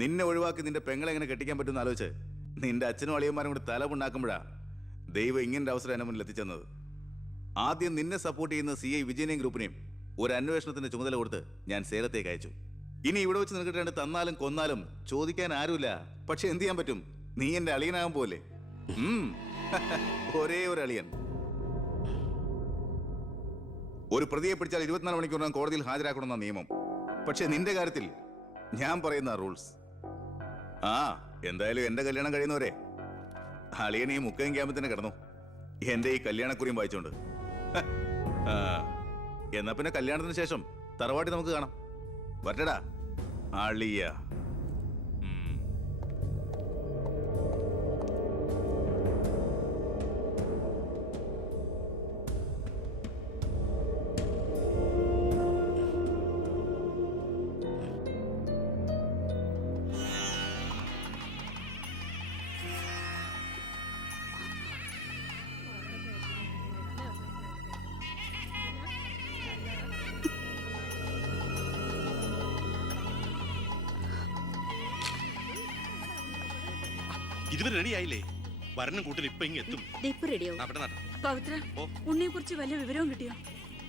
നിന്നെ ഒഴിവാക്കി നിന്റെ പെങ്ങളെ എങ്ങനെ കെട്ടിക്കാൻ പറ്റുമെന്ന് ആലോചിച്ച് നിന്റെ അച്ഛനും അളിയന്മാരും കൂടി തലമുണ്ടാക്കുമ്പോഴാ ദൈവം ഇങ്ങനൊരു അവസരം എന്നെ മുന്നിൽ എത്തിച്ചെന്നത്. ആദ്യം നിന്നെ സപ്പോർട്ട് ചെയ്യുന്ന CI വിജയനെയും ഗ്രൂപ്പിനെയും ഒരു അന്വേഷണത്തിന്റെ ചുമതല കൊടുത്ത് ഞാൻ സേലത്തേക്ക് അയച്ചു. ഇനി ഇവിടെ വെച്ച് നിനക്ക് രണ്ട് തന്നാലും കൊന്നാലും ചോദിക്കാൻ ആരുമില്ല. പക്ഷെ എന്ത് ചെയ്യാൻ പറ്റും? നീ എന്റെ അളിയനാകാൻ പോലെ. ഒരേ ഒരു അളിയൻ. ഒരു പ്രതിയെ പിടിച്ചാൽ 24 മണിക്കൂറിനകം കോടതിയിൽ ഹാജരാക്കണമെന്ന നിയമം. പക്ഷെ നിന്റെ കാര്യത്തിൽ ഞാൻ പറയുന്ന റൂൾസ്. എന്തായാലും എന്റെ കല്യാണം കഴിയുന്നവരെ അളിയനെ ഈ മുക്കയും ക്യാമ്പിൽ തന്നെ കിടന്നു എന്റെ ഈ കല്യാണക്കുറിയും വായിച്ചോണ്ട്. എന്നാ പിന്നെ കല്യാണത്തിന് ശേഷം തറവാട്ടി നമുക്ക് കാണാം. വരട്ടടാ അളിയ. ഇതുവരെ റെഡി ആയില്ലേ? വരണം കൂട്ടിൽ ഇപ്പൊ ഇങ്ങ് എത്തും. പവിത്ര, ഉണ്ണിയെ കുറിച്ച് വല്ല വിവരവും കിട്ടിയോ?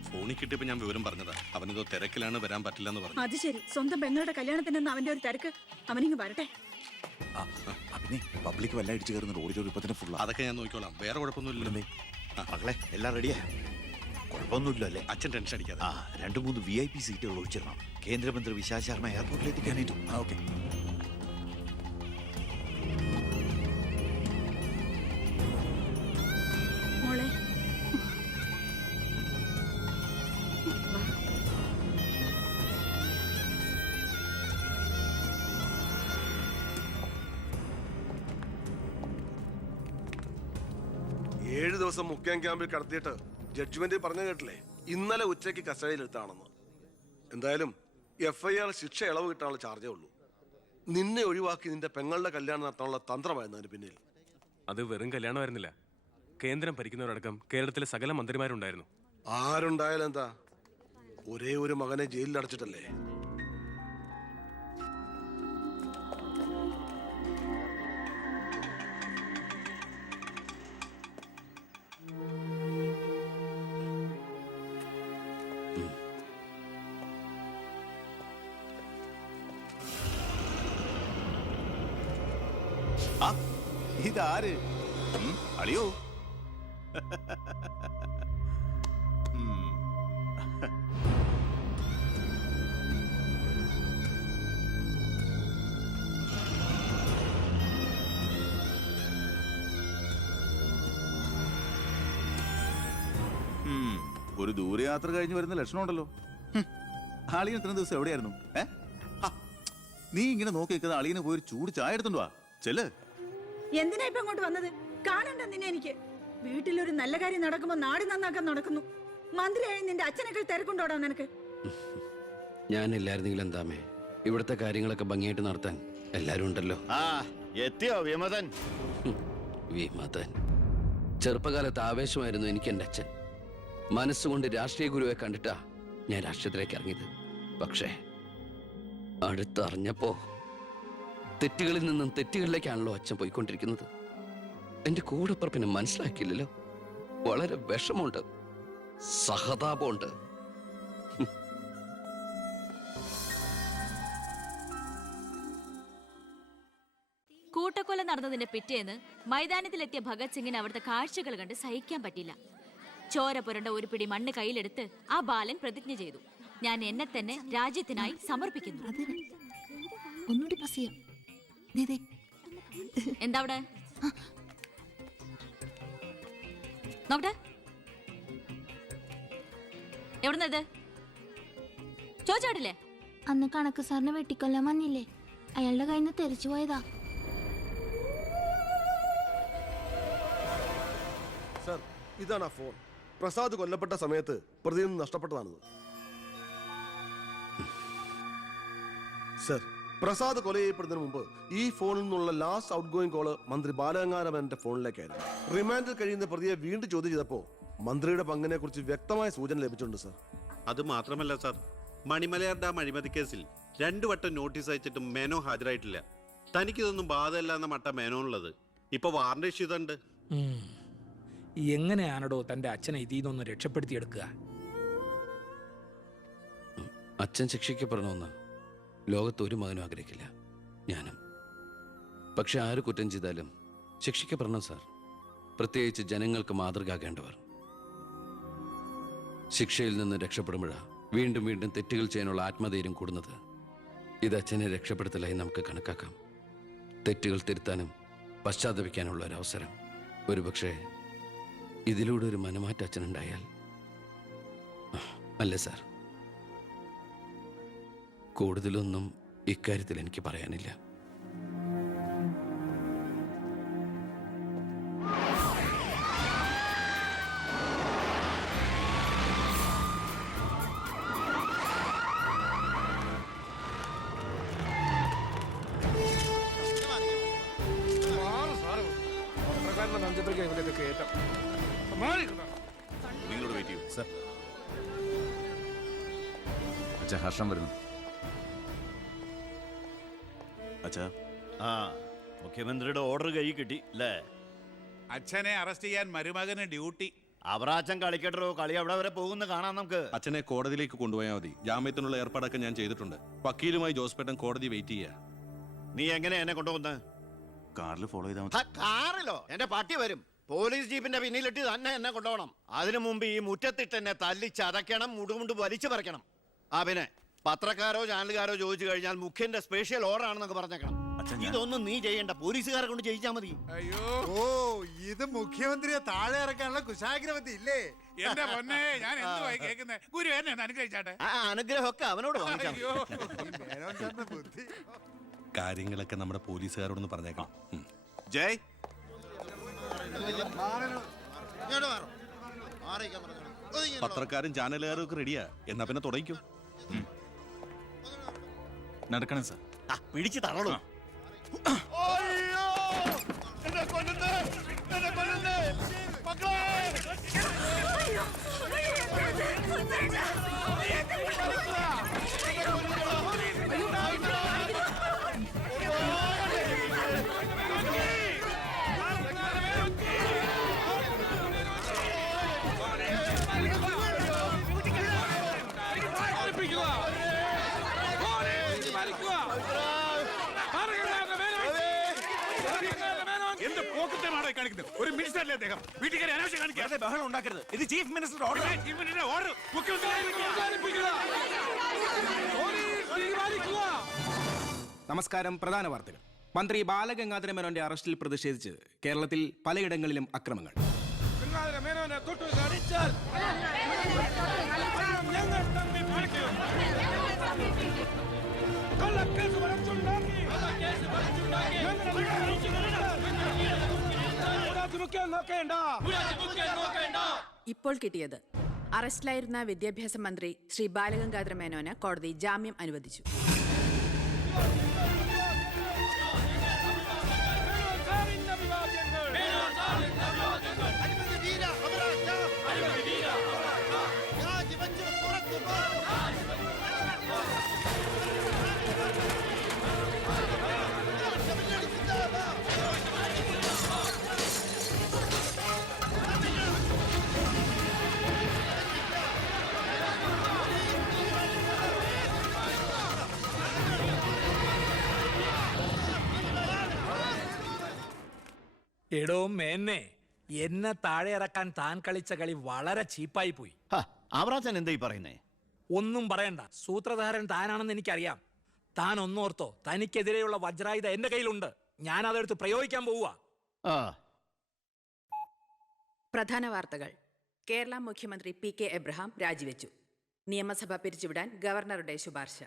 ഫോണിൽ കിട്ടിയപ്പോ ഞാൻ വിവരം പറഞ്ഞതാ. അവനിതോ തിരക്കിലാണ്, വരാൻ പറ്റില്ല എന്ന് പറഞ്ഞു. അത് ശരി. സ്വന്തം പെങ്ങളുടെ കല്യാണത്തിനെന്ന് അവന്റെ ഒരു തിരക്ക്. അവനിങ്ങ് വരട്ടെ. പബ്ലിക് വല്ല ഇടിച്ചു കയറുന്ന ഓഡിറ്റോറിയം ഫുൾ. അതൊക്കെ ഞാൻ നോക്കിക്കോളാം, വേറെ കുഴപ്പമൊന്നുമില്ലല്ലേ? മകളെ എല്ലാം റെഡിയാ? കുഴപ്പമൊന്നുമില്ല അല്ലേ? അച്ഛൻ ടെൻഷൻ അടിക്കാതെ. 2-3 VIP സീറ്റുകൾ ഒഴിച്ചിരണം. കേന്ദ്രമന്ത്രി വിശാൽ ശർമ്മ എയർപോർട്ടിൽ എത്തിക്കാനായിട്ടു. ഓക്കെ. മോളെ, 7 ദിവസം മുഖ്യം ക്യാമ്പിൽ കടത്തിയിട്ട് ജഡ്ജ്മെന്റ് പറഞ്ഞു കേട്ടില്ലേ? ഇന്നലെ ഉച്ചയ്ക്ക് കസ്റ്റഡിയിലെടുത്താണെന്ന്. എന്തായാലും FIR ശിക്ഷ ഇളവ് കിട്ടാനുള്ള ചാർജേ ഉള്ളൂ. നിന്നെ ഒഴിവാക്കി നിന്റെ പെങ്ങളുടെ കല്യാണം നടത്താനുള്ള തന്ത്രമായിരുന്നു അതിന് പിന്നിൽ. അത് വെറും കല്യാണമായിരുന്നില്ല. കേന്ദ്രം ഭരിക്കുന്നവരടക്കം കേരളത്തിലെ സകല മന്ത്രിമാരുണ്ടായിരുന്നു. ആരുണ്ടായാലും എന്താ, ഒരേ ഒരു മകനെ ജയിലിൽ അടച്ചിട്ടല്ലേ? ഇതാര്? അളിയോ? ഒരു ദൂരയാത്ര കഴിഞ്ഞ് വരുന്ന ലക്ഷണമുണ്ടല്ലോ. അളിയൻ ഇത്രയും ദിവസം എവിടെയായിരുന്നു? നീ ഇങ്ങനെ നോക്കി നിൽക്കുന്ന അളിയന് പോയി ഒരു ചൂട് ചായ എടുത്തോണ്ട് വാ. ചെല്ല്. എന്തിനാ ഇപ്പൊ അങ്ങോട്ട് വന്നത്? കാണണ്ട നിന്നെ എനിക്ക്. വീട്ടിലൊരു നല്ല കാര്യം നടക്കുമ്പോ നാട് നന്നാക്കാൻ നടക്കുന്നു. മന്ത്രിയായി നിന്റെ അച്ഛനേക്കാൾ തിരക്കുണ്ടോടാ നിനക്ക്? ഞാനില്ലായിരുന്നെങ്കിൽ എന്താമേ, ഇവിടുത്തെ കാര്യങ്ങളൊക്കെ ഭംഗിയായിട്ട് നടത്താൻ എല്ലാരും ഉണ്ടല്ലോ. എത്തിയോ വിമതൻ? വിമതൻ ചെറുപ്പകാലത്ത് ആവേശമായിരുന്നു എനിക്ക് എൻ്റെ അച്ഛൻ. മനസ്സുകൊണ്ട് രാഷ്ട്രീയ ഗുരുവെ കണ്ടിട്ടാ ഞാൻ രാഷ്ട്രീയത്തിലേക്ക് ഇറങ്ങിയത്. പക്ഷേ അടുത്തറിഞ്ഞപ്പോ തെറ്റുകളിൽ നിന്നും തെറ്റുകളിലേക്കാണല്ലോ അച്ഛൻ പോയിക്കൊണ്ടിരിക്കുന്നത്. എന്റെ കൂടെപ്പുറപ്പിനെ മനസ്സിലാക്കിയില്ലല്ലോ. വളരെ വിഷമമുണ്ട്, സഹതാപമുണ്ട്. കൂട്ടക്കൊല നടന്നതിന്റെ പിറ്റേന്ന് മൈതാനത്തിലെത്തിയ ഭഗത് സിംഗിന് അവിടുത്തെ കാഴ്ചകൾ കണ്ട് സഹിക്കാൻ പറ്റില്ല. ചോര പുരണ്ട ഒരു പിടി മണ്ണ് കയ്യിലെടുത്ത് ആ ബാലൻ പ്രതിജ്ഞ ചെയ്തു, ഞാൻ എന്നെ തന്നെ രാജ്യത്തിനായി സമർപ്പിക്കുന്നു. എന്താ അവിടെ നോക്കട്ടെ? എവിടുന്നത് ചോദിച്ചാടില്ലേ? അന്ന് കണക്ക് സാറിനെ വെട്ടിക്കൊല്ലാൻ വന്നില്ലേ, അയാളുടെ കയ്യിൽ നിന്ന് തെറിച്ചു പോയതാ. സർ, ഇതാണ് ആ ഫോൺ. പ്രസാദ് കൊല്ലപ്പെട്ട സമയത്ത് പ്രതിയിൽ നിന്ന് നഷ്ടപ്പെട്ടതാണിത്. സർ, പ്രസാദ് കൊല ചെയ്യപ്പെടുന്നതിന് മുമ്പ് ഈ ഫോണിൽ നിന്നുള്ള ലാസ്റ്റ് ഔട്ട് ഗോയിങ് കോള് മന്ത്രി ബാലഗംഗാധരന്റെ ഫോണിലേക്കായിരുന്നു. റിമാൻഡിൽ കഴിയുന്ന പ്രതിയെ വീണ്ടും ചോദ്യം ചെയ്തപ്പോ മന്ത്രിയുടെ പങ്കിനെ കുറിച്ച് വ്യക്തമായ സൂചന ലഭിച്ചിട്ടുണ്ട് സർ. അത് മാത്രമല്ല സർ, മണിമലയാർ ഡാം അഴിമതി കേസിൽ 2 വട്ടം നോട്ടീസ് അയച്ചിട്ടും മേനോ ഹാജരായിട്ടില്ല. തനിക്കിതൊന്നും ബാധമല്ല എന്ന മട്ട മേനോനുള്ളത്. ഇപ്പൊ വാറണ്ട് ഇഷ്യൂ ചെയ്തിട്ടുണ്ട്. എങ്ങനെയാണോ തന്റെ അച്ഛനെ ഇതിൽ നിന്നൊന്ന് രക്ഷപ്പെടുത്തിയെടുക്കുക? അച്ഛൻ ശിക്ഷിക്കപ്പെടണമെന്ന് ലോകത്ത് ഒരു മകനും ആഗ്രഹിക്കില്ല, ഞാനും. പക്ഷെ ആര് കുറ്റം ചെയ്താലും ശിക്ഷിക്കപ്പെടണം സാർ, പ്രത്യേകിച്ച് ജനങ്ങൾക്ക് മാതൃകയാകേണ്ടവർ. ശിക്ഷയിൽ നിന്ന് രക്ഷപ്പെടുമ്പോഴാണ് വീണ്ടും വീണ്ടും തെറ്റുകൾ ചെയ്യാനുള്ള ആത്മധൈര്യം കൂടുന്നത്. ഇത് അച്ഛനെ രക്ഷപ്പെടുത്തലായി നമുക്ക് കണക്കാക്കാം. തെറ്റുകൾ തിരുത്താനും പശ്ചാത്തപിക്കാനുള്ള ഒരു അവസരം. ഒരുപക്ഷെ ഇതിലൂടെ ഒരു മനമാറ്റ അച്ഛനുണ്ടായാൽ. അല്ലേ സാർ? കൂടുതലൊന്നും ഇക്കാര്യത്തിൽ എനിക്ക് പറയാനില്ല. നിങ്ങളോട് വെയിറ്റ് ചെയ്യൂ സർ. അച്ഛാ, ഹർഷം വരുന്നു. അച്ഛാ, മുഖ്യമന്ത്രിയുടെ ഓർഡർ കൈ കിട്ടി അല്ലേ? അച്ഛനെ അറസ്റ്റ് ചെയ്യാൻ മരുമകന് ഡ്യൂട്ടി. അവറാച്ചൻ കളിക്കട്ടോ, കളി അവിടെ വരെ പോകുന്ന കാണാം നമുക്ക്. അച്ഛനെ കോടതിയിലേക്ക് കൊണ്ടുപോയാൽ മതി. ജാമ്യത്തിനുള്ള ഏർപ്പാടൊക്കെ ഞാൻ ചെയ്തിട്ടുണ്ട്. വക്കീലുമായി ജോസ്പേട്ടൻ കോടതി വെയിറ്റ് ചെയ്യാ. നീ എങ്ങനെ എന്നെ കൊണ്ടുപോകുന്നത്? കാറിൽ ഫോളോ ചെയ്താൽ മതി. കാറിലോ? എന്റെ പാർട്ടി വരും. പോലീസ് ജീപ്പിന്റെ പിന്നിലിട്ട് തന്നെ എന്നെ കൊണ്ടുപോകണം. അതിനു മുമ്പ് ഈ മുറ്റത്തിട്ട് എന്നെ തല്ലി ചതയ്ക്കണം, മുടുമുണ്ട് വലിച്ചു പറിക്കണം. പിന്നെ പത്രക്കാരോ ചാനലുകാരോ ചോദിച്ചു കഴിഞ്ഞാൽ മുഖ്യന്റെ സ്പെഷ്യൽ ഓർഡർ ആണെന്നൊക്കെ പറഞ്ഞേക്കണം. ഇതൊന്നും നീ ചെയ്യണ്ട, പോലീസുകാരെ കൊണ്ട് ചെയ്യിച്ചാ മതി. അയ്യോ, ഓ, ഇത് മുഖ്യമന്ത്രിയെ താഴെ ഇറക്കാനുള്ള കുശാഗ്രമതി ഇല്ലേ? എന്റെ പൊന്നെ, ഞാൻ എന്തുവായി കേൾക്കുന്നത്? ഗുരു എന്നെ ഒന്ന് അനുഗ്രഹിച്ചാട്ടെ. അനുഗ്രഹമൊക്കെ അവനോട് വാങ്ങിച്ചാൽ ബുദ്ധി. കാര്യങ്ങളൊക്കെ നമ്മുടെ പോലീസുകാരോടൊന്ന് പറഞ്ഞേക്കാം. ജയ്, പത്രക്കാരും ചാനലുകാരും ഒക്കെ റെഡിയാ. എന്നാ പിന്നെ തുടങ്ങിക്കോ. നടക്കണം സാർ. പിടിച്ചു തള്ളൂ. ഒരു മിനിസ്റ്ററല്ലേ അദ്ദേഹം? വീട്ടുകാരെ അനാവശ്യം കാണിക്കാതെ ബഹളം ഉണ്ടാക്കരുത്. ഇത് chief minister order. Chief minister order. നമസ്കാരം. പ്രധാന വാർത്തകൾ. മന്ത്രി ബാലഗംഗാധര മേനോന്റെ അറസ്റ്റിൽ പ്രതിഷേധിച്ച് കേരളത്തിൽ പലയിടങ്ങളിലും അക്രമങ്ങൾ. ഇപ്പോൾ കിട്ടിയത് അറസ്റ്റിലായിരുന്ന വിദ്യാഭ്യാസ മന്ത്രി ശ്രീ ബാലഗംഗാധര മേനോന് കോടതി ജാമ്യം അനുവദിച്ചു. എടോ മേന്നെ, എന്നെ താഴെ ഇറക്കാൻ താൻ കളിച്ച കളി വളരെ ചീപ്പായി പോയി. അവറാച്ചൻ എന്തായി പറയുന്നേ? ഒന്നും പറയണ്ട, സൂത്രധാരൻ താനാണെന്ന് എനിക്കറിയാം. താൻ ഒന്നോർത്തോ, തനിക്കെതിരെയുള്ള വജ്രായുധ എന്റെ കയ്യിലുണ്ട്. ഞാൻ അതെടുത്ത് പ്രയോഗിക്കാൻ പോവുക. പ്രധാന വാർത്തകൾ. കേരള മുഖ്യമന്ത്രി പി കെ എബ്രഹാം രാജിവെച്ചു. നിയമസഭ പിരിച്ചുവിടാൻ ഗവർണറുടെ ശുപാർശ.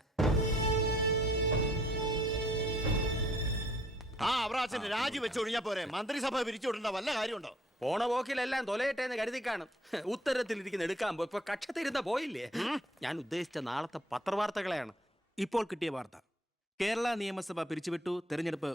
അവറാച്ചന് രാജിവെച്ചൊഴിഞ്ഞാ പോരെ? മന്ത്രിസഭ പിരിച്ചുവിടേണ്ട വല്ല കാര്യമുണ്ടോ? പോണ പോക്കിലെല്ലാം തൊലയട്ടെ എന്ന് കരുതി കാണും. ഉത്തരത്തിലിരിക്കുന്ന എടുക്കാൻ പോയി ഇപ്പൊ കക്ഷത്തിരുന്ന പോയില്ലേ? ഞാൻ ഉദ്ദേശിച്ച നാളത്തെ പത്രവാർത്തകളെയാണ്. ഇപ്പോൾ കിട്ടിയ വാർത്ത. കേരള നിയമസഭ പിരിച്ചുവിട്ടു. തെരഞ്ഞെടുപ്പ്